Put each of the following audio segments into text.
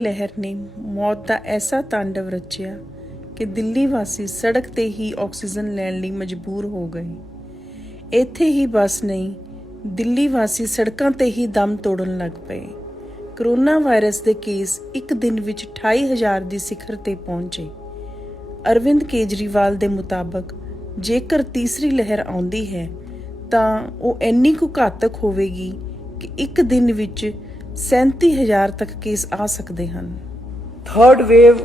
ਲਹਿਰ ਨੇ ਮੌਤ ਦਾ ਐਸਾ ਤਾਂਡਵ ਰਚਿਆ ਕਿ ਦਿੱਲੀ ਵਾਸੀ ਸੜਕ ਤੇ ਹੀ ਆਕਸੀਜਨ ਲੈਣ ਲਈ ਮਜਬੂਰ ਹੋ ਗਏ। ਇੱਥੇ ਹੀ ਬਸ ਨਹੀਂ, ਦਿੱਲੀ ਵਾਸੀ ਸੜਕਾਂ ਤੇ ਹੀ ਦਮ ਤੋੜਨ ਲੱਗ ਪਏ। ਕਰੋਨਾ ਵਾਇਰਸ ਦੇ ਕੇਸ ਇੱਕ ਦਿਨ ਵਿੱਚ 28,000 ਦੀ ਸਿਖਰ ਤੇ ਪਹੁੰਚੇ। ਅਰਵਿੰਦ ਕੇਜਰੀਵਾਲ ਦੇ ਮੁਤਾਬਕ ਜੇਕਰ ਤੀਸਰੀ ਲਹਿਰ ਆਉਂਦੀ ਹੈ ਤਾਂ ਉਹ ਇੰਨੀ ਕੁ ਘਾਤਕ ਹੋਵੇਗੀ ਕਿ ਇੱਕ ਦਿਨ ਵਿੱਚ 37,000 तक केस आ सकते हैं। थर्ड वेव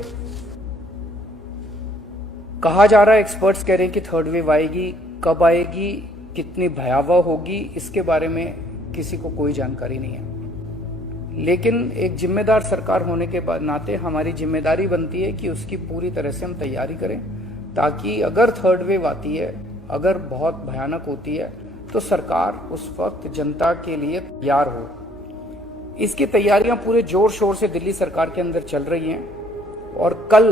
कहा जा रहा है, एक्सपर्ट्स कह रहे हैं कि थर्ड वेव आएगी, कब आएगी, कितनी भयावह होगी, इसके बारे में किसी को कोई जानकारी नहीं है। लेकिन एक जिम्मेदार सरकार होने के नाते हमारी जिम्मेदारी बनती है कि उसकी पूरी तरह से हम तैयारी करें, ताकि अगर थर्ड वेव आती है, अगर बहुत भयानक होती है, तो सरकार उस वक्त जनता के लिए तैयार हो। इसकी तैयारियां पूरे जोर शोर से दिल्ली सरकार के अंदर चल रही हैं और कल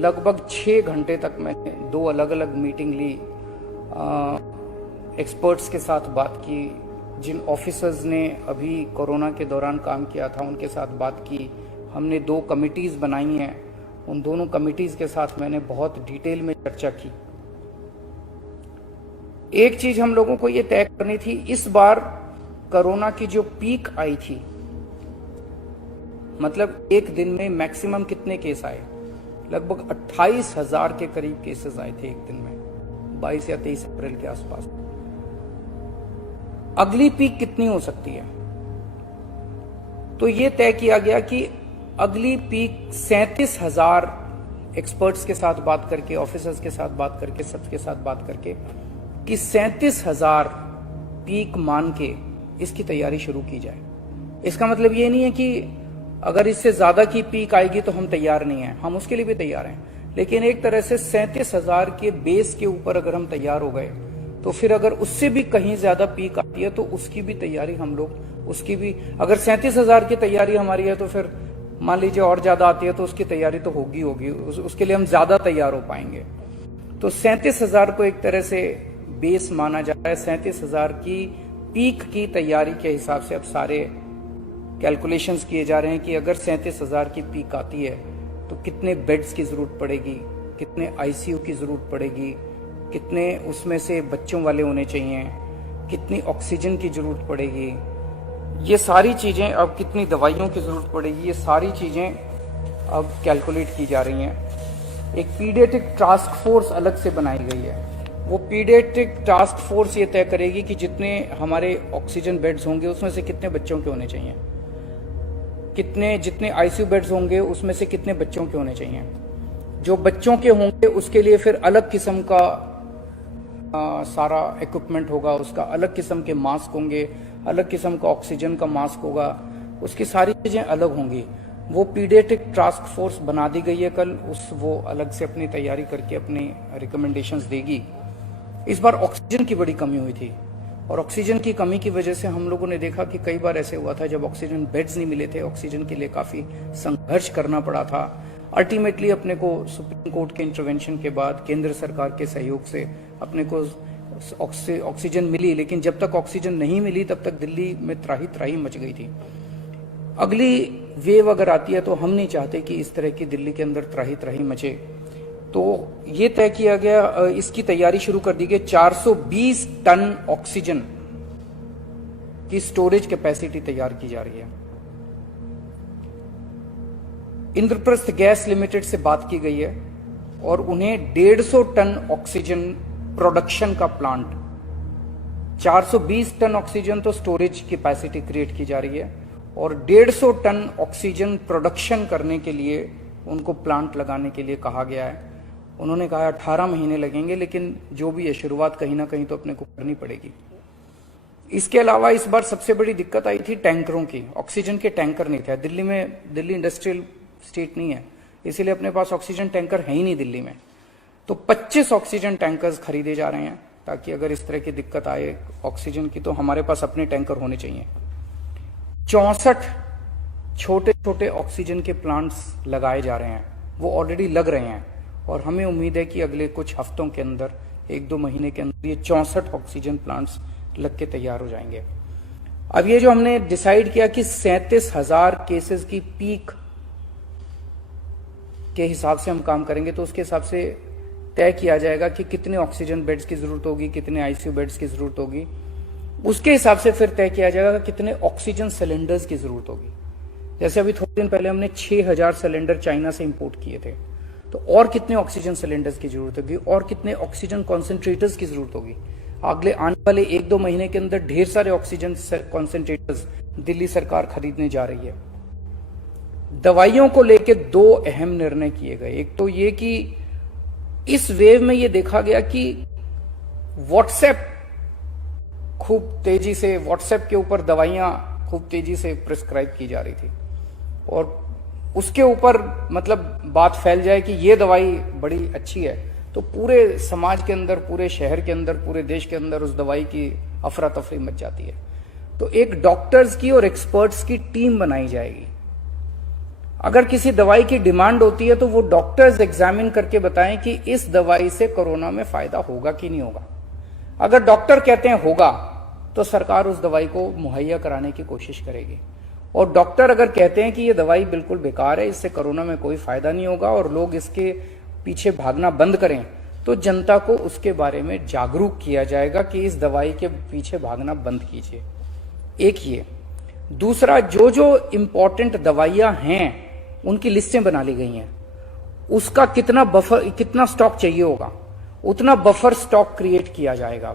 लगभग 6 घंटे तक मैंने 2 अलग अलग मीटिंग ली, एक्सपर्ट्स के साथ बात की, जिन ऑफिसर्स ने अभी कोरोना के दौरान काम किया था उनके साथ बात की। हमने 2 कमिटीज बनाई हैं, उन दोनों कमिटीज के साथ मैंने बहुत डिटेल में चर्चा की। एक चीज हम लोगों को ये तय करनी थी, इस बार कोरोना की जो पीक आई थी, मतलब एक दिन में मैक्सिमम कितने केस आए, लगभग 28,000 के करीब केसेस आए थे एक दिन में, 22 या 23 अप्रैल के आसपास। अगली पीक कितनी हो सकती है, तो ये तय किया गया कि अगली पीक 37,000, एक्सपर्ट्स के साथ बात करके, ऑफिसर्स के साथ बात करके, सबके साथ बात करके, कि 37,000 पीक मान के इसकी तैयारी शुरू की जाए। इसका मतलब ये नहीं है कि अगर इससे ज्यादा की पीक आएगी तो हम तैयार नहीं हैं, हम उसके लिए भी तैयार हैं। लेकिन एक तरह से 37,000 के बेस के ऊपर अगर हम तैयार हो गए तो फिर अगर उससे भी कहीं ज्यादा पीक आती है तो उसकी भी तैयारी हम लोग, उसकी भी, अगर 37,000 की तैयारी हमारी है तो फिर मान लीजिए और ज्यादा आती है तो उसकी तैयारी तो होगी उसके लिए हम ज्यादा तैयार हो पाएंगे। तो 37,000 को एक तरह से बेस माना जा रहा है। 37,000 की पीक की तैयारी के हिसाब से अब सारे कैलकुलेशंस किए जा रहे हैं कि अगर 37,000 की पीक आती है तो कितने बेड्स की जरूरत पड़ेगी, कितने आईसीयू की जरूरत पड़ेगी, कितने उसमें से बच्चों वाले होने चाहिए, कितनी ऑक्सीजन की जरूरत पड़ेगी, ये सारी चीजें, अब कितनी दवाइयों की जरूरत पड़ेगी, ये सारी चीजें अब कैलकुलेट की जा रही हैं। एक पीडियाट्रिक टास्क फोर्स अलग से बनाई गई है। वो पीडियाट्रिक टास्क फोर्स ये तय करेगी कि जितने हमारे ऑक्सीजन बेड्स होंगे उसमें से कितने बच्चों के होने चाहिए, जितने आईसीयू बेड्स होंगे उसमें से कितने बच्चों के होने चाहिए। जो बच्चों के होंगे उसके लिए फिर अलग किस्म का सारा इक्विपमेंट होगा, उसका अलग किस्म के मास्क होंगे, अलग किस्म का ऑक्सीजन का मास्क होगा, उसकी सारी चीजें अलग होंगी। वो पीडियाट्रिक टास्क फोर्स बना दी गई है कल, वो अलग से अपनी तैयारी करके अपनी रिकमेंडेशंस देगी। इस बार ऑक्सीजन की बड़ी कमी हुई थी और ऑक्सीजन की कमी की वजह से हम लोगों ने देखा कि कई बार ऐसे हुआ था जब ऑक्सीजन बेड्स नहीं मिले थे, ऑक्सीजन के लिए काफी संघर्ष करना पड़ा था। अल्टीमेटली अपने को सुप्रीम कोर्ट के इंटरवेंशन के बाद केंद्र सरकार के सहयोग से अपने को ऑक्सीजन मिली, लेकिन जब तक ऑक्सीजन नहीं मिली तब तक दिल्ली में त्राही त्राही मच गई थी। अगली वेव अगर आती है तो हम नहीं चाहते कि इस तरह की दिल्ली के अंदर त्राही त्राही मचे, तो ये तय किया गया, इसकी तैयारी शुरू कर दी गई। 420 टन ऑक्सीजन की स्टोरेज कैपेसिटी तैयार की जा रही है। इंद्रप्रस्थ गैस लिमिटेड से बात की गई है और उन्हें 150 टन ऑक्सीजन प्रोडक्शन का प्लांट, 420 टन ऑक्सीजन तो स्टोरेज कैपेसिटी क्रिएट की जा रही है और 150 टन ऑक्सीजन प्रोडक्शन करने के लिए उनको प्लांट लगाने के लिए कहा गया है। उन्होंने कहा 18 महीने लगेंगे, लेकिन जो भी है शुरुआत कहीं ना कहीं तो अपने को करनी पड़ेगी। इसके अलावा इस बार सबसे बड़ी दिक्कत आई थी टैंकरों की। ऑक्सीजन के टैंकर नहीं थे दिल्ली में, दिल्ली इंडस्ट्रियल स्टेट नहीं है, इसीलिए अपने पास ऑक्सीजन टैंकर है ही नहीं दिल्ली में। तो 25 ऑक्सीजन टैंकर्स खरीदे जा रहे हैं ताकि अगर इस तरह की दिक्कत आए ऑक्सीजन की तो हमारे पास अपने टैंकर होने चाहिए। 64 छोटे छोटे ऑक्सीजन के प्लांट्स लगाए जा रहे हैं, वो ऑलरेडी लग रहे हैं और हमें उम्मीद है कि अगले कुछ हफ्तों के अंदर, 1-2 महीने के अंदर ये 64 ऑक्सीजन प्लांट्स लग के तैयार हो जाएंगे। अब ये जो हमने डिसाइड किया कि 37,000 केसेस की पीक के हिसाब से हम काम करेंगे तो उसके हिसाब से तय किया जाएगा कि कितने ऑक्सीजन बेड्स की जरूरत होगी, कितने आईसीयू बेड्स की जरूरत होगी। उसके हिसाब से फिर तय किया जाएगा कितने ऑक्सीजन सिलेंडर्स की जरूरत होगी। जैसे अभी थोड़े दिन पहले हमने 6000 सिलेंडर चाइना से इंपोर्ट किए थे, तो और कितने ऑक्सीजन सिलेंडर्स की जरूरत होगी और कितने ऑक्सीजन कॉन्सेंट्रेटर्स की जरूरत होगी। अगले आने वाले 1-2 महीने के अंदर ढेर सारे ऑक्सीजन कॉन्सेंट्रेटर्स दिल्ली सरकार खरीदने जा रही है। दवाइयों को लेकर 2 अहम निर्णय किए गए। एक तो ये कि इस वेव में ये देखा गया कि व्हाट्सएप खूब तेजी से, व्हाट्सएप के ऊपर दवाइयां खूब तेजी से प्रिस्क्राइब की जा रही थी और उसके ऊपर मतलब बात फैल जाए कि ये दवाई बड़ी अच्छी है, तो पूरे समाज के अंदर, पूरे शहर के अंदर, पूरे देश के अंदर उस दवाई की अफरा तफरी मच जाती है। तो एक डॉक्टर्स की और एक्सपर्ट्स की टीम बनाई जाएगी। अगर किसी दवाई की डिमांड होती है तो वो डॉक्टर्स एग्जामिन करके बताएं कि इस दवाई से कोरोना में फायदा होगा कि नहीं होगा। अगर डॉक्टर कहते हैं होगा तो सरकार उस दवाई को मुहैया कराने की कोशिश करेगी, और डॉक्टर अगर कहते हैं कि ये दवाई बिल्कुल बेकार है, इससे कोरोना में कोई फायदा नहीं होगा और लोग इसके पीछे भागना बंद करें, तो जनता को उसके बारे में जागरूक किया जाएगा कि इस दवाई के पीछे भागना बंद कीजिए। एक ये। दूसरा, जो जो इंपॉर्टेंट दवाइयां हैं उनकी लिस्टें बना ली गई हैं, उसका कितना स्टॉक चाहिए होगा उतना बफर स्टॉक क्रिएट किया जाएगा।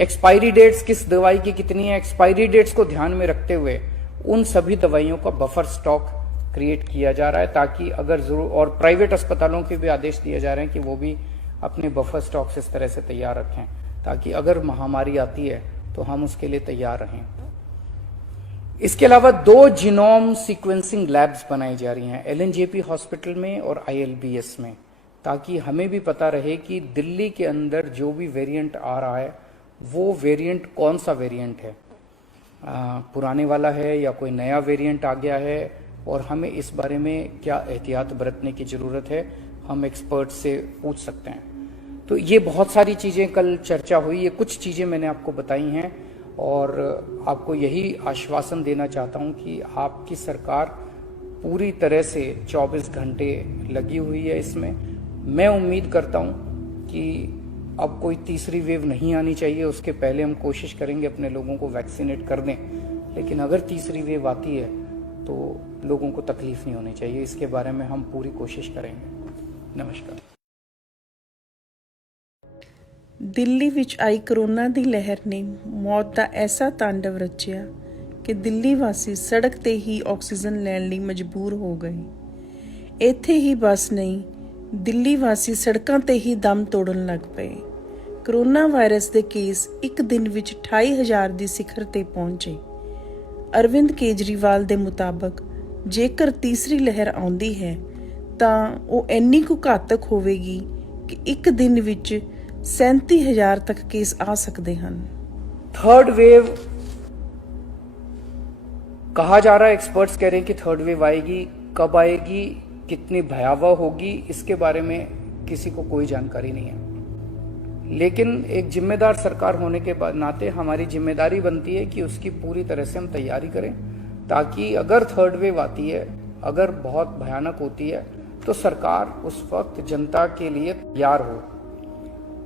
एक्सपायरी डेट्स किस दवाई की कितनी है, एक्सपायरी डेट्स को ध्यान में रखते हुए उन सभी दवाइयों का बफर स्टॉक क्रिएट किया जा रहा है, ताकि अगर जरूर, और प्राइवेट अस्पतालों के भी आदेश दिए जा रहे हैं कि वो भी अपने बफर स्टॉक्स इस तरह से तैयार रखें ताकि अगर महामारी आती है तो हम उसके लिए तैयार रहें। इसके अलावा 2 जीनोम सीक्वेंसिंग लैब्स बनाई जा रही हैं एलएनजेपी हॉस्पिटल में और आईएलबीएस में, ताकि हमें भी पता रहे कि दिल्ली के अंदर जो भी वेरिएंट आ रहा है वो वेरिएंट कौन सा वेरिएंट है, पुराने वाला है या कोई नया वेरिएंट आ गया है, और हमें इस बारे में क्या एहतियात बरतने की जरूरत है, हम एक्सपर्ट से पूछ सकते हैं। तो ये बहुत सारी चीजें कल चर्चा हुई, ये कुछ चीजें मैंने आपको बताई हैं और आपको यही आश्वासन देना चाहता हूं कि आपकी सरकार पूरी तरह से 24 घंटे लगी हुई है इसमें। मैं उम्मीद करता हूं कि अब कोई तीसरी वेव नहीं आनी चाहिए, उसके पहले हम कोशिश करेंगे अपने लोगों को वैक्सीनेट कर दें, लेकिन अगर तीसरी वेव आती है तो लोगों को तकलीफ नहीं होनी चाहिए। इसके बारे में हम पूरी कोशिश करेंगे। नमस्कार। ਦਿੱਲੀ ਵਿੱਚ ਆਈ ਕਰੋਨਾ ਦੀ ਲਹਿਰ ਨੇ ਮੌਤ ਦਾ ਐਸਾ ਤਾਂਡਵ ਰਚਿਆ ਕਿ ਦਿੱਲੀ ਵਾਸੀ ਸੜਕ ਤੇ ਹੀ ਆਕਸੀਜਨ ਲੈਣ ਲਈ ਮਜਬੂਰ ਹੋ ਗਏ। ਇੱਥੇ ਹੀ ਬਸ ਨਹੀਂ, ਦਿੱਲੀ ਵਾਸੀ ਸੜਕਾਂ ਤੇ ਹੀ ਦਮ ਤੋੜਨ ਲੱਗ ਪਏ। ਕਰੋਨਾ ਵਾਇਰਸ ਦੇ ਕੇਸ ਇੱਕ ਦਿਨ ਵਿੱਚ 28,000 ਦੀ ਸਿਖਰ ਤੇ ਪਹੁੰਚੇ। ਅਰਵਿੰਦ ਕੇਜਰੀਵਾਲ ਦੇ ਮੁਤਾਬਕ ਜੇਕਰ ਤੀਸਰੀ ਲਹਿਰ ਆਉਂਦੀ ਹੈ ਤਾਂ ਉਹ ਇੰਨੀ ਕੁ ਘਾਤਕ ਹੋਵੇਗੀ ਕਿ ਇੱਕ ਦਿਨ ਵਿੱਚ 37,000 तक केस आ सकते हैं। थर्ड वेव कहा जा रहा है, एक्सपर्ट्स कह रहे हैं कि थर्ड वेव आएगी, कब आएगी, कितनी भयावह होगी, इसके बारे में किसी को कोई जानकारी नहीं है। लेकिन एक जिम्मेदार सरकार होने के नाते हमारी जिम्मेदारी बनती है कि उसकी पूरी तरह से हम तैयारी करें, ताकि अगर थर्ड वेव आती है, अगर बहुत भयानक होती है, तो सरकार उस वक्त जनता के लिए तैयार हो।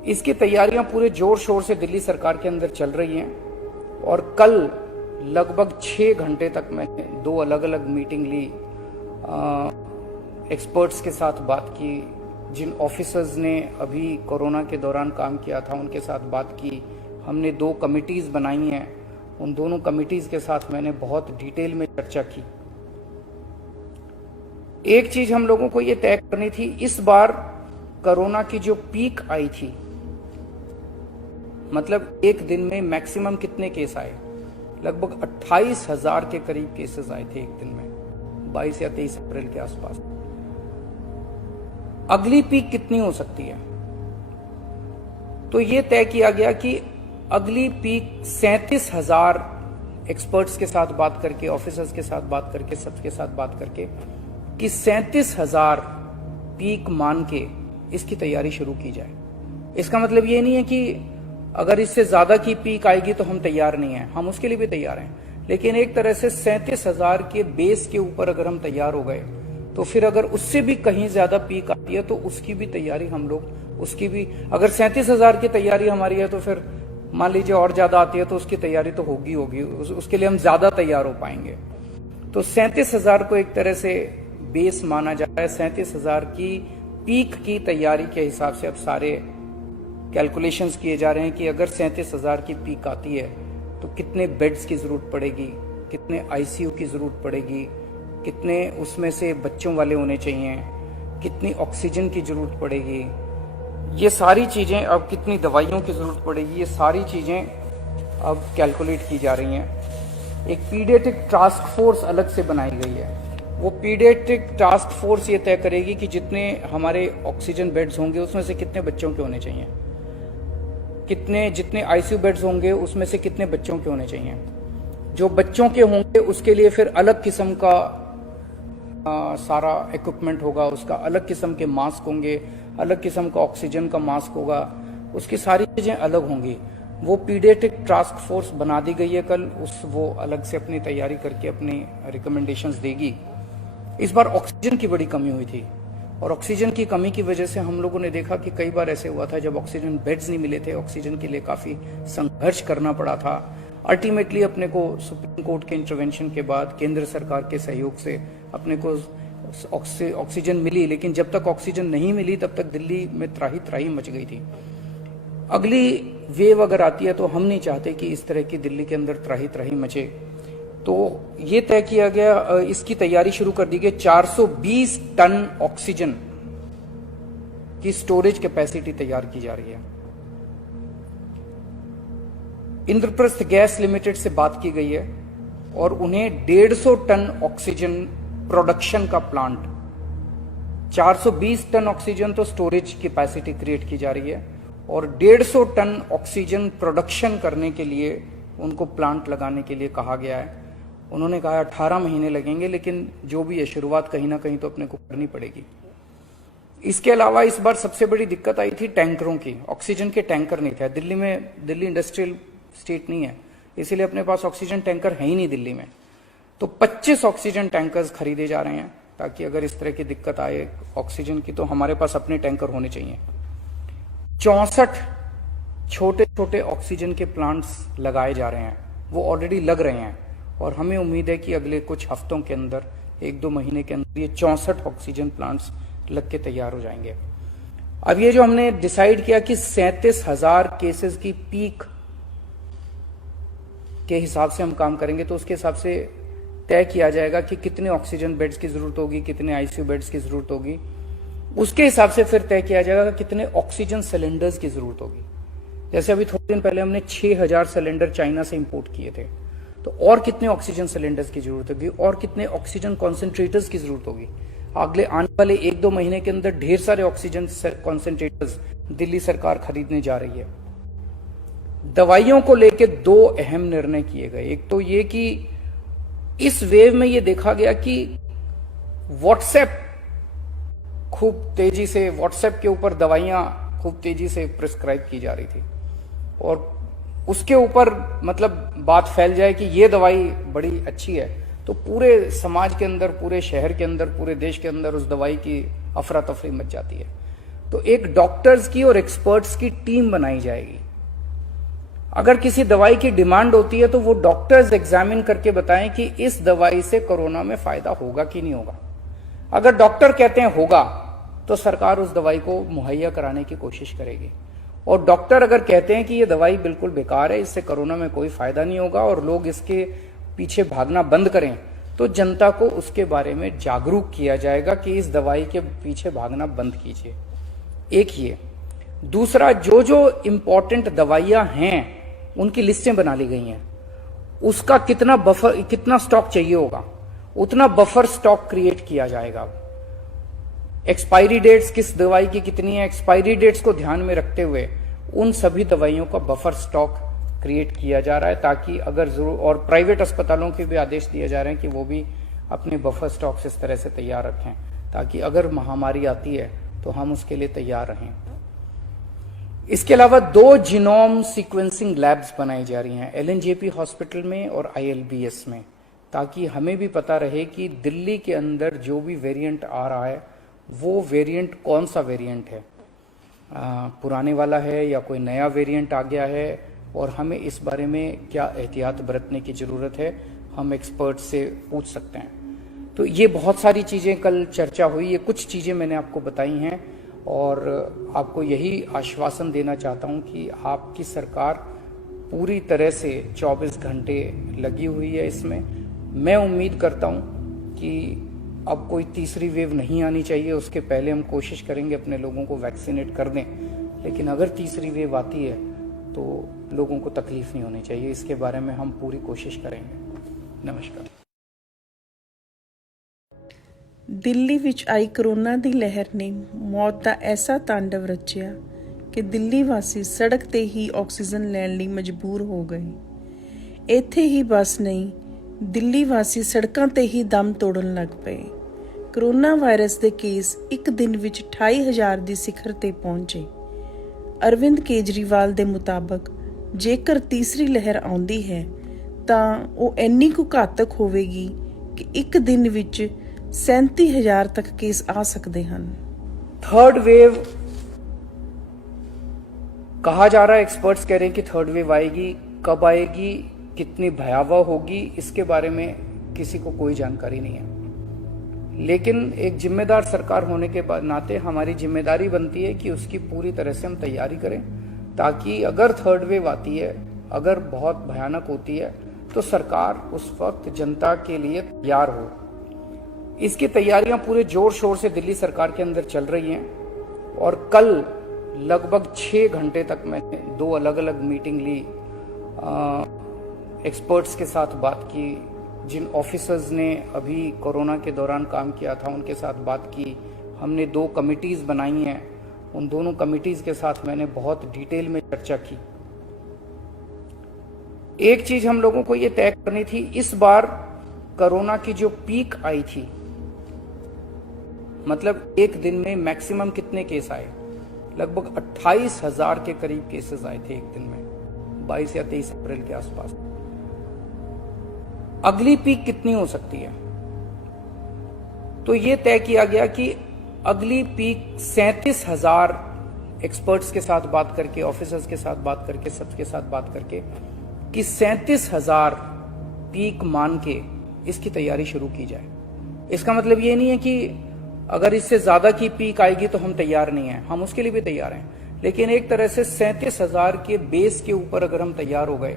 इसकी तैयारियां पूरे जोर शोर से दिल्ली सरकार के अंदर चल रही हैं और कल लगभग 6 घंटे तक मैंने 2 अलग अलग मीटिंग ली, एक्सपर्ट्स के साथ बात की, जिन ऑफिसर्स ने अभी कोरोना के दौरान काम किया था उनके साथ बात की। हमने 2 कमिटीज बनाई हैं, उन दोनों कमिटीज के साथ मैंने बहुत डिटेल में चर्चा की। एक चीज हम लोगों को ये तय करनी थी, इस बार कोरोना की जो पीक आई थी, मतलब एक दिन में मैक्सिमम कितने केस आए, लगभग 28,000 के करीब केसेस आए थे एक दिन में, 22 या 23 अप्रैल के आसपास। अगली पीक कितनी हो सकती है, तो ये तय किया गया कि अगली पीक 37,000, एक्सपर्ट्स के साथ बात करके, ऑफिसर्स के साथ बात करके, सबके साथ बात करके, कि 37,000 पीक मान के इसकी तैयारी शुरू की जाए। इसका मतलब ये नहीं है कि अगर इससे ज्यादा की पीक आएगी तो हम तैयार नहीं हैं, हम उसके लिए भी तैयार हैं, लेकिन एक तरह से 37,000 के बेस के ऊपर अगर हम तैयार हो गए तो फिर अगर उससे भी कहीं ज्यादा पीक आती है तो उसकी भी तैयारी हम लोग, उसकी भी अगर 37,000 की तैयारी हमारी है तो फिर मान लीजिए और ज्यादा आती है तो उसकी तैयारी तो होगी उसके लिए हम ज्यादा तैयार हो पाएंगे। तो 37,000 को एक तरह से बेस माना जा रहा है। 37,000 की पीक की तैयारी के हिसाब से अब सारे कैलकुलेशंस किए जा रहे हैं कि अगर 37,000 की पीक आती है तो कितने बेड्स की जरूरत पड़ेगी, कितने आईसीयू की जरूरत पड़ेगी, कितने उसमें से बच्चों वाले होने चाहिए, कितनी ऑक्सीजन की जरूरत पड़ेगी, ये सारी चीजें, अब कितनी दवाइयों की जरूरत पड़ेगी, ये सारी चीजें अब कैलकुलेट की जा रही हैं। एक पीडियाट्रिक टास्क फोर्स अलग से बनाई गई है। वो पीडियाट्रिक टास्क फोर्स ये तय करेगी कि जितने हमारे ऑक्सीजन बेड्स होंगे उसमें से कितने बच्चों के होने चाहिए, जितने आईसीयू बेड्स होंगे उसमें से कितने बच्चों के होने चाहिए। जो बच्चों के होंगे उसके लिए फिर अलग किस्म का सारा इक्विपमेंट होगा, उसका अलग किस्म के मास्क होंगे, अलग किस्म का ऑक्सीजन का मास्क होगा, उसकी सारी चीजें अलग होंगी। वो पीडियाट्रिक टास्क फोर्स बना दी गई है कल, वो अलग से अपनी तैयारी करके अपनी रिकमेंडेशंस देगी। इस बार ऑक्सीजन की बड़ी कमी हुई थी और ऑक्सीजन की कमी की वजह से हम लोगों ने देखा कि कई बार ऐसे हुआ था जब ऑक्सीजन बेड्स नहीं मिले थे, ऑक्सीजन के लिए काफी संघर्ष करना पड़ा था। अल्टीमेटली अपने को सुप्रीम कोर्ट के इंटरवेंशन के बाद केंद्र सरकार के सहयोग से अपने को ऑक्सीजन मिली, लेकिन जब तक ऑक्सीजन नहीं मिली तब तक दिल्ली में त्राही त्राही मच गई थी। अगली वेव अगर आती है तो हम नहीं चाहते कि इस तरह की दिल्ली के अंदर त्राही त्राही मचे। तो ये तय किया गया, इसकी तैयारी शुरू कर दी गई। 420 टन ऑक्सीजन की स्टोरेज कैपेसिटी तैयार की जा रही है। इंद्रप्रस्थ गैस लिमिटेड से बात की गई है और उन्हें 150 टन ऑक्सीजन प्रोडक्शन का प्लांट, 420 टन ऑक्सीजन तो स्टोरेज कैपेसिटी क्रिएट की जा रही है और 150 टन ऑक्सीजन प्रोडक्शन करने के लिए उनको प्लांट लगाने के लिए कहा गया है। उन्होंने कहा 18 महीने लगेंगे, लेकिन जो भी है शुरुआत कहीं ना कहीं तो अपने को करनी पड़ेगी। इसके अलावा इस बार सबसे बड़ी दिक्कत आई थी टैंकरों की। ऑक्सीजन के टैंकर नहीं थे दिल्ली में, दिल्ली इंडस्ट्रियल स्टेट नहीं है, इसीलिए अपने पास ऑक्सीजन टैंकर है ही नहीं दिल्ली में। तो 25 ऑक्सीजन टैंकर्स खरीदे जा रहे हैं ताकि अगर इस तरह की दिक्कत आए ऑक्सीजन की तो हमारे पास अपने टैंकर होने चाहिए। 64 छोटे छोटे ऑक्सीजन के प्लांट्स लगाए जा रहे हैं, वो ऑलरेडी लग रहे हैं और हमें उम्मीद है कि अगले कुछ हफ्तों के अंदर, 1-2 महीने के अंदर ये 64 ऑक्सीजन प्लांट्स लग के तैयार हो जाएंगे। अब ये जो हमने डिसाइड किया कि 37,000 केसेस की पीक के हिसाब से हम काम करेंगे, तो उसके हिसाब से तय किया जाएगा कि कितने ऑक्सीजन बेड्स की जरूरत होगी, कितने आईसीयू बेड्स की जरूरत होगी। उसके हिसाब से फिर तय किया जाएगा कितने ऑक्सीजन सिलेंडर्स की जरूरत होगी। जैसे अभी थोड़े दिन पहले हमने 6,000 सिलेंडर चाइना से इंपोर्ट किए थे, तो और कितने ऑक्सीजन सिलेंडर्स की जरूरत होगी और कितने ऑक्सीजन कॉन्सेंट्रेटर्स की जरूरत होगी। अगले आने वाले 1-2 महीने के अंदर ढेर सारे ऑक्सीजन कॉन्सेंट्रेटर्स दिल्ली सरकार खरीदने जा रही है। दवाइयों को लेकर 2 अहम निर्णय किए गए। एक तो ये कि इस वेव में ये देखा गया कि व्हाट्सएप खूब तेजी से, व्हाट्सएप के ऊपर दवाइयां खूब तेजी से प्रिस्क्राइब की जा रही थी और उसके ऊपर मतलब बात फैल जाए कि ये दवाई बड़ी अच्छी है, तो पूरे समाज के अंदर, पूरे शहर के अंदर, पूरे देश के अंदर उस दवाई की अफरा तफरी मच जाती है। तो एक डॉक्टर्स की और एक्सपर्ट्स की टीम बनाई जाएगी। अगर किसी दवाई की डिमांड होती है तो वो डॉक्टर्स एग्जामिन करके बताएं कि इस दवाई से कोरोना में फायदा होगा कि नहीं होगा। अगर डॉक्टर कहते हैं होगा तो सरकार उस दवाई को मुहैया कराने की कोशिश करेगी, और डॉक्टर अगर कहते हैं कि ये दवाई बिल्कुल बेकार है, इससे कोरोना में कोई फायदा नहीं होगा और लोग इसके पीछे भागना बंद करें, तो जनता को उसके बारे में जागरूक किया जाएगा कि इस दवाई के पीछे भागना बंद कीजिए। एक ये। दूसरा, जो जो इंपॉर्टेंट दवाइयां हैं उनकी लिस्टें बना ली गई हैं, उसका कितना स्टॉक चाहिए होगा उतना बफर स्टॉक क्रिएट किया जाएगा। एक्सपायरी डेट्स किस दवाई की कितनी है, एक्सपायरी डेट्स को ध्यान में रखते हुए उन सभी दवाइयों का बफर स्टॉक क्रिएट किया जा रहा है, ताकि अगर जरूर, और प्राइवेट अस्पतालों के भी आदेश दिए जा रहे हैं कि वो भी अपने बफर स्टॉक्स इस तरह से तैयार रखें ताकि अगर महामारी आती है तो हम उसके लिए तैयार रहें। इसके अलावा 2 जीनोम सीक्वेंसिंग लैब्स बनाई जा रही हैं, LNJP हॉस्पिटल में और ILBS में, ताकि हमें भी पता रहे कि दिल्ली के अंदर जो भी वेरिएंट आ रहा है वो वेरिएंट कौन सा वेरिएंट है, पुराने वाला है या कोई नया वेरिएंट आ गया है, और हमें इस बारे में क्या एहतियात बरतने की ज़रूरत है, हम एक्सपर्ट से पूछ सकते हैं। तो ये बहुत सारी चीज़ें कल चर्चा हुई, ये कुछ चीज़ें मैंने आपको बताई हैं और आपको यही आश्वासन देना चाहता हूँ कि आपकी सरकार पूरी तरह से 24 घंटे लगी हुई है इसमें। मैं उम्मीद करता हूँ कि अब कोई तीसरी वेव नहीं आनी चाहिए, उसके पहले हम कोशिश करेंगे अपने लोगों को वैक्सीनेट कर दें, लेकिन अगर तीसरी वेव आती है तो लोगों को तकलीफ नहीं होनी चाहिए, इसके बारे में हम पूरी कोशिश करेंगे। नमस्कार। ਦਿੱਲੀ ਵਿੱਚ ਆਈ ਕਰੋਨਾ ਦੀ ਲਹਿਰ ਨੇ ਮੌਤ ਦਾ ਐਸਾ ਤਾਂਡਵ ਰਚਿਆ ਕਿ ਦਿੱਲੀ ਵਾਸੀ ਸੜਕ ਤੇ ਹੀ ਆਕਸੀਜਨ ਲੈਣ ਲਈ ਮਜਬੂਰ ਹੋ ਗਏ। ਇੱਥੇ ਹੀ ਬਸ ਨਹੀਂ, ਦਿੱਲੀ ਵਾਸੀ ਸੜਕਾਂ ਤੇ ਹੀ ਦਮ ਤੋੜਨ ਲੱਗ ਪਏ। ਕਰੋਨਾ ਵਾਇਰਸ ਦੇ ਕੇਸ ਇੱਕ ਦਿਨ ਵਿੱਚ 28,000 ਦੀ ਸਿਖਰ ਤੇ ਪਹੁੰਚੇ। ਅਰਵਿੰਦ ਕੇਜਰੀਵਾਲ ਦੇ ਮੁਤਾਬਕ ਜੇਕਰ ਤੀਸਰੀ ਲਹਿਰ ਆਉਂਦੀ ਹੈ ਤਾਂ ਉਹ ਇੰਨੀ ਕੁ ਘਾਤਕ ਹੋਵੇਗੀ ਕਿ ਇੱਕ ਦਿਨ ਵਿੱਚ 37,000 तक केस आ सकते हैं। थर्ड वेव कहा जा रहा है, एक्सपर्ट्स कह रहे हैं कि थर्ड वेव आएगी, कब आएगी, कितनी भयावह होगी, इसके बारे में किसी को कोई जानकारी नहीं है। लेकिन एक जिम्मेदार सरकार होने के नाते हमारी जिम्मेदारी बनती है कि उसकी पूरी तरह से हम तैयारी करें, ताकि अगर थर्ड वेव आती है, अगर बहुत भयानक होती है, तो सरकार उस वक्त जनता के लिए तैयार हो। इसकी तैयारियां पूरे जोर शोर से दिल्ली सरकार के अंदर चल रही हैं और कल लगभग 6 घंटे तक मैंने 2 अलग अलग मीटिंग ली, एक्सपर्ट्स के साथ बात की, जिन ऑफिसर्स ने अभी कोरोना के दौरान काम किया था उनके साथ बात की। हमने 2 कमिटीज़ बनाई हैं, उन दोनों कमिटीज़ के साथ मैंने बहुत डिटेल में चर्चा की। एक चीज़ हम लोगों को ये तय करनी थी, इस बार कोरोना की जो पीक आई थी, मतलब एक दिन में मैक्सिमम कितने केस आए, लगभग 28,000 के करीब केसेस आए थे एक दिन में, 22 या 23 अप्रैल के आसपास। अगली पीक कितनी हो सकती है, तो ये तय किया गया कि अगली पीक 37,000, एक्सपर्ट्स के साथ बात करके, ऑफिसर्स के साथ बात करके, सबके साथ बात करके, कि 37,000 पीक मान के इसकी तैयारी शुरू की जाए। इसका मतलब ये नहीं है कि अगर इससे ज्यादा की पीक आएगी तो हम तैयार नहीं हैं, हम उसके लिए भी तैयार हैं, लेकिन एक तरह से 37,000 के बेस के ऊपर अगर हम तैयार हो गए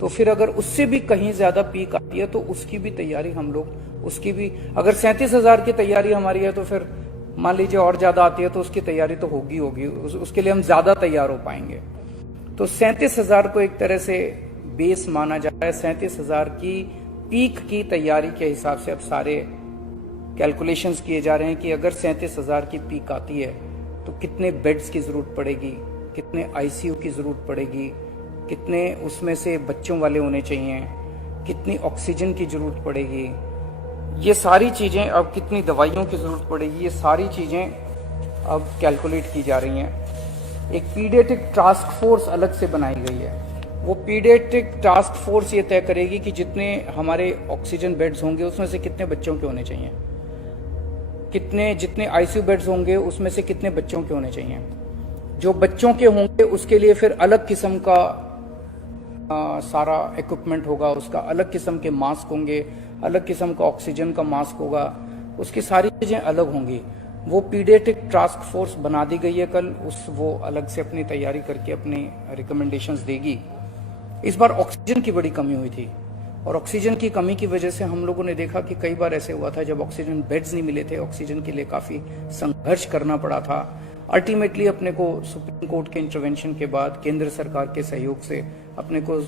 तो फिर अगर उससे भी कहीं ज्यादा पीक आती है तो उसकी भी तैयारी हम लोग, उसकी भी, अगर 37,000 की तैयारी हमारी है तो फिर मान लीजिए और ज्यादा आती है तो उसकी तैयारी तो होगी उसके लिए हम ज्यादा तैयार हो पाएंगे। तो 37,000 को एक तरह से बेस माना जा रहा है। 37,000 की पीक की तैयारी के हिसाब से अब सारे कैलकुलेशंस किए जा रहे हैं कि अगर 37,000 की पीक आती है तो कितने बेड्स की जरूरत पड़ेगी, कितने आईसीयू की जरूरत पड़ेगी, कितने उसमें से बच्चों वाले होने चाहिए, कितनी ऑक्सीजन की जरूरत पड़ेगी, ये सारी चीजें, अब कितनी दवाइयों की जरूरत पड़ेगी, ये सारी चीजें अब कैलकुलेट की जा रही हैं। एक पीडियाट्रिक टास्क फोर्स अलग से बनाई गई है। वो पीडियाट्रिक टास्क फोर्स ये तय करेगी कि जितने हमारे ऑक्सीजन बेड्स होंगे उसमें से कितने बच्चों के होने चाहिए, जितने आईसीयू बेड्स होंगे उसमें से कितने बच्चों के होने चाहिए। जो बच्चों के होंगे उसके लिए फिर अलग किस्म का सारा इक्विपमेंट होगा, उसका अलग किस्म के मास्क होंगे, अलग किस्म का ऑक्सीजन का मास्क होगा, उसकी सारी चीजें अलग होंगी। वो पीडियाट्रिक टास्क फोर्स बना दी गई है कल, वो अलग से अपनी तैयारी करके अपनी रिकमेंडेशंस देगी। इस बार ऑक्सीजन की बड़ी कमी हुई थी और ऑक्सीजन की कमी की वजह से हम लोगों ने देखा कि कई बार ऐसे हुआ था जब ऑक्सीजन बेड्स नहीं मिले थे, ऑक्सीजन के लिए काफी संघर्ष करना पड़ा था। अल्टीमेटली अपने को सुप्रीम कोर्ट के इंटरवेंशन के बाद केंद्र सरकार के सहयोग से अपने को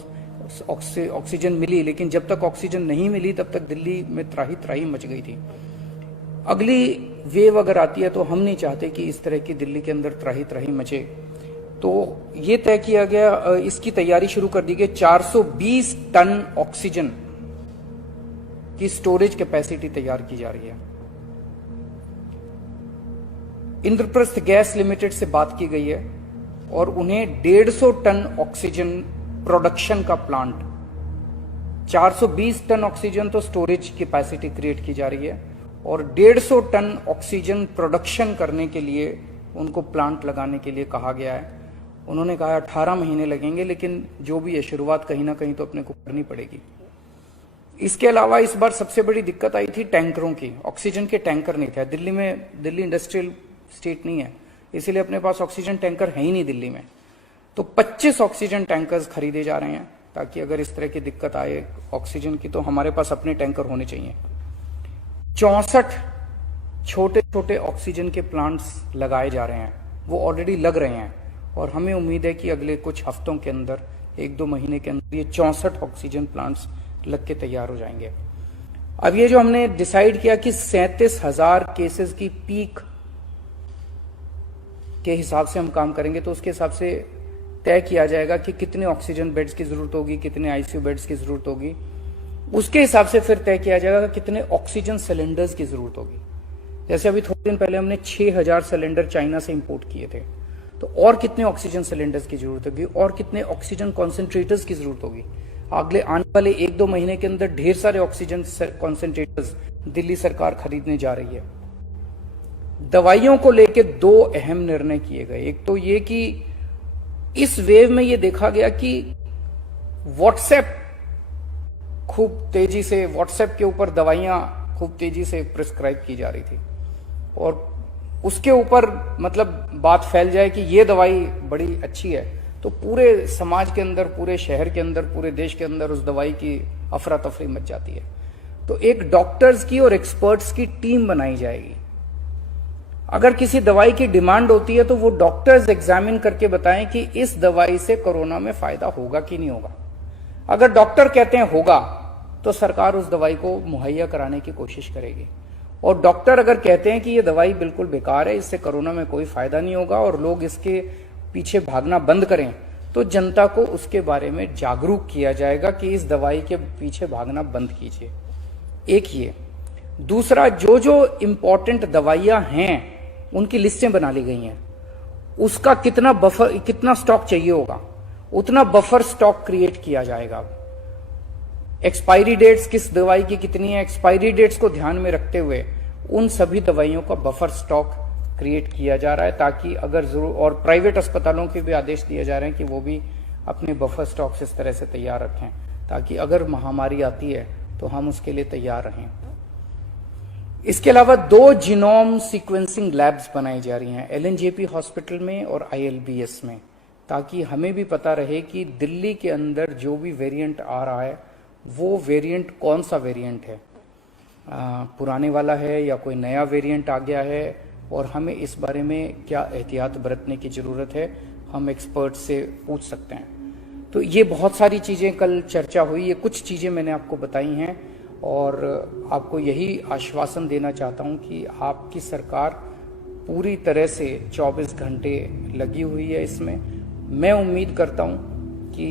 ऑक्सीजन मिली, लेकिन जब तक ऑक्सीजन नहीं मिली तब तक दिल्ली में त्राही त्राही मच गई थी। अगली वेव अगर आती है तो हम नहीं चाहते कि इस तरह की दिल्ली के अंदर त्राही त्राही मचे, तो ये तय किया गया, इसकी तैयारी शुरू कर दी गई। 420 टन ऑक्सीजन की स्टोरेज कैपेसिटी तैयार की जा रही है। इंद्रप्रस्थ गैस लिमिटेड से बात की गई है और उन्हें 150 टन ऑक्सीजन प्रोडक्शन का प्लांट 420 टन ऑक्सीजन तो स्टोरेज कैपेसिटी क्रिएट की जा रही है और 150 टन ऑक्सीजन प्रोडक्शन करने के लिए उनको प्लांट लगाने के लिए कहा गया है। उन्होंने कहा 18 महीने लगेंगे, लेकिन जो भी है शुरुआत कहीं ना कहीं तो अपने को करनी पड़ेगी। इसके अलावा इस बार सबसे बड़ी दिक्कत आई थी टैंकरों की। ऑक्सीजन के टैंकर नहीं थे दिल्ली इंडस्ट्रियल स्टेट नहीं है, इसीलिए अपने पास ऑक्सीजन टैंकर है ही नहीं दिल्ली में। तो 25 ऑक्सीजन टैंकर्स खरीदे जा रहे हैं ताकि अगर इस तरह की दिक्कत आए ऑक्सीजन की तो हमारे पास अपने टैंकर होने चाहिए। 64 छोटे छोटे ऑक्सीजन के प्लांट्स लगाए जा रहे हैं, वो ऑलरेडी लग रहे हैं और हमें उम्मीद है कि अगले कुछ हफ्तों के अंदर 1-2 महीने के अंदर ये 64 ऑक्सीजन प्लांट्स लग के तैयार हो जाएंगे। अब ये जो हमने डिसाइड किया कि 37,000 केसेस की पीक के हिसाब से हम काम करेंगे, तो उसके हिसाब से तय किया जाएगा कि कितने ऑक्सीजन बेड्स की जरूरत होगी, कितने आईसीयू बेड्स की जरूरत होगी। उसके हिसाब से फिर तय किया जाएगा कि कितने ऑक्सीजन सिलेंडर्स की जरूरत होगी। जैसे अभी थोड़े दिन पहले हमने 6,000 सिलेंडर चाइना से इंपोर्ट किए थे, तो और कितने ऑक्सीजन सिलेंडर्स की जरूरत होगी और कितने ऑक्सीजन कॉन्सेंट्रेटर्स की जरूरत होगी। अगले आने वाले 1-2 महीने के अंदर ढेर सारे ऑक्सीजन कॉन्सेंट्रेटर्स दिल्ली सरकार खरीदने जा रही है। दवाइयों को लेकर 2 अहम निर्णय किए गए। एक तो ये कि इस वेव में ये देखा गया कि व्हाट्सएप खूब तेजी से, व्हाट्सएप के ऊपर दवाइयां खूब तेजी से प्रिस्क्राइब की जा रही थी और उसके ऊपर मतलब बात फैल जाए कि ये दवाई बड़ी अच्छी है, तो पूरे समाज के अंदर, पूरे शहर के अंदर, पूरे देश के अंदर उस दवाई की अफरा तफरी मच जाती है। तो एक डॉक्टर्स की और एक्सपर्ट्स की टीम बनाई जाएगी। अगर किसी दवाई की डिमांड होती है तो वो डॉक्टर्स एग्जामिन करके बताएं कि इस दवाई से कोरोना में फायदा होगा कि नहीं होगा। अगर डॉक्टर कहते हैं होगा तो सरकार उस दवाई को मुहैया कराने की कोशिश करेगी, और डॉक्टर अगर कहते हैं कि ये दवाई बिल्कुल बेकार है, इससे कोरोना में कोई फायदा नहीं होगा और लोग इसके पीछे भागना बंद करें, तो जनता को उसके बारे में जागरूक किया जाएगा कि इस दवाई के पीछे भागना बंद कीजिए। एक ये। दूसरा, जो जो इंपॉर्टेंट दवाइयां हैं उनकी लिस्टें बना ली गई हैं, उसका कितना स्टॉक चाहिए होगा उतना बफर स्टॉक क्रिएट किया जाएगा। एक्सपायरी डेट्स किस दवाई की कितनी है, एक्सपायरी डेट्स को ध्यान में रखते हुए उन सभी दवाइयों का बफर स्टॉक क्रिएट किया जा रहा है, ताकि अगर जरूर, और प्राइवेट अस्पतालों के भी आदेश दिए जा रहे हैं कि वो भी अपने बफर स्टॉक्स इस तरह से तैयार रखें ताकि अगर महामारी आती है तो हम उसके लिए तैयार रहें। इसके अलावा 2 जीनोम सीक्वेंसिंग लैब्स बनाई जा रही हैं एलएनजेपी हॉस्पिटल में और आईएलबीएस में, ताकि हमें भी पता रहे कि दिल्ली के अंदर जो भी वेरिएंट आ रहा है वो वेरिएंट कौन सा वेरिएंट है, पुराने वाला है या कोई नया वेरिएंट आ गया है, और हमें इस बारे में क्या एहतियात बरतने की जरूरत है, हम एक्सपर्ट से पूछ सकते हैं। तो ये बहुत सारी चीजें कल चर्चा हुई, ये कुछ चीजें मैंने आपको बताई हैं और आपको यही आश्वासन देना चाहता हूं कि आपकी सरकार पूरी तरह से 24 घंटे लगी हुई है इसमें। मैं उम्मीद करता हूं कि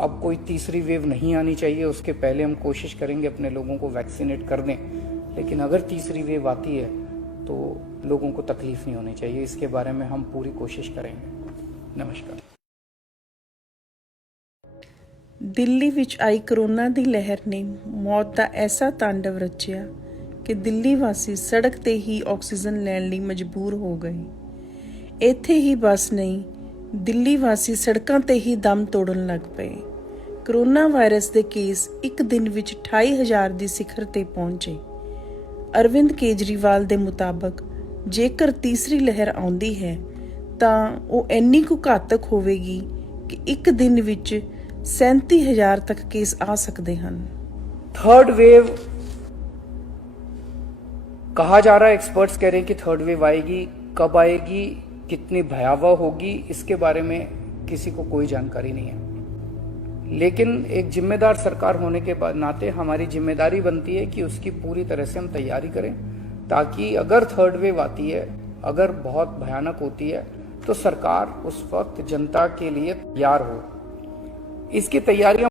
अब कोई तीसरी वेव नहीं आनी चाहिए, उसके पहले हम कोशिश करेंगे अपने लोगों को वैक्सीनेट कर दें, लेकिन अगर तीसरी वेव आती है तो लोगों को तकलीफ नहीं होनी चाहिए। इसके बारे में हम पूरी कोशिश करेंगे। नमस्कार। ਦਿੱਲੀ ਵਿੱਚ ਆਈ ਕਰੋਨਾ ਦੀ ਲਹਿਰ ਨੇ ਮੌਤ ਦਾ ਐਸਾ ਤਾਂਡਵ ਰਚਿਆ ਕਿ ਦਿੱਲੀ ਵਾਸੀ ਸੜਕ ਤੇ ਹੀ ਆਕਸੀਜਨ ਲੈਣ ਲਈ ਮਜਬੂਰ ਹੋ ਗਏ। ਇੱਥੇ ਹੀ ਬਸ ਨਹੀਂ, ਦਿੱਲੀ ਵਾਸੀ ਸੜਕਾਂ ਤੇ ਹੀ ਦਮ ਤੋੜਨ ਲੱਗ ਪਏ। ਕਰੋਨਾ ਵਾਇਰਸ ਦੇ ਕੇਸ ਇੱਕ ਦਿਨ ਵਿੱਚ 28,000 ਦੀ ਸਿਖਰ ਤੇ ਪਹੁੰਚੇ। ਅਰਵਿੰਦ ਕੇਜਰੀਵਾਲ ਦੇ ਮੁਤਾਬਕ ਜੇਕਰ ਤੀਸਰੀ ਲਹਿਰ ਆਉਂਦੀ ਹੈ ਤਾਂ ਉਹ ਇੰਨੀ ਕੁ ਘਾਤਕ ਹੋਵੇਗੀ ਕਿ ਇੱਕ ਦਿਨ ਵਿੱਚ 37,000 तक केस आ सकते हैं। थर्ड वेव कहा जा रहा है, एक्सपर्ट्स कह रहे हैं कि थर्ड वेव आएगी, कब आएगी, कितनी भयावह होगी, इसके बारे में किसी को कोई जानकारी नहीं है। लेकिन एक जिम्मेदार सरकार होने के नाते हमारी जिम्मेदारी बनती है कि उसकी पूरी तरह से हम तैयारी करें, ताकि अगर थर्ड वेव आती है, अगर बहुत भयानक होती है, तो सरकार उस वक्त जनता के लिए तैयार हो। इसकी तैयारियां